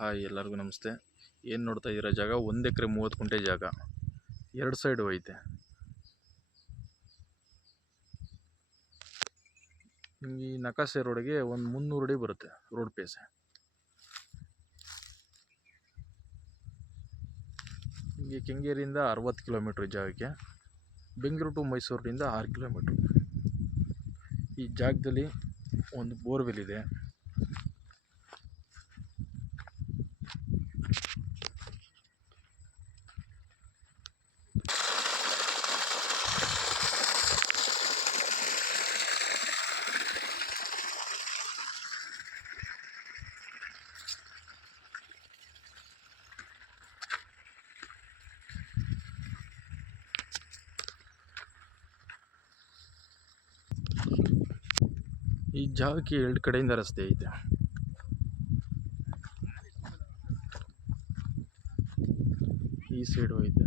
Hi ಎಲ್ಲರಿಗೂ ನಮಸ್ತೆ. ಏನು ನೋಡ್ತಾ ಇದ್ದೀರಾ ಜಾಗ 1 ಎಕರೆ 30 ಗುಂಟೆ ಜಾಗ, 2 ಸೈಡು ಐತೆ. ನಿಮಗೆ ಈ ನಕಾಸೆ ರೋಡ್ಗೆ ಒಂದು 300 ಅಡಿ ಬರುತ್ತೆ ರೋಡ್ ಪೇಸ್. ನಿಮಗೆ ಕೆಂಗೇರಿಯಿಂದ 60 ಕಿಲೋಮೀಟ್ರ್ ಜಾಗಕ್ಕೆ, ಬೆಂಗಳೂರು ಟು ಮೈಸೂರಿನಿಂದ 6 ಕಿಲೋಮೀಟ್ರ್. ಈ ಜಾಗದಲ್ಲಿ ಒಂದು ಬೋರ್ವೆಲ್ ಇದೆ. ಈ ಜಾಗಕ್ಕೆ 2 ಕಡೆಯಿಂದ ರಸ್ತೆ ಐತೆ. ಈ ಸೈಡು ಐತೆ,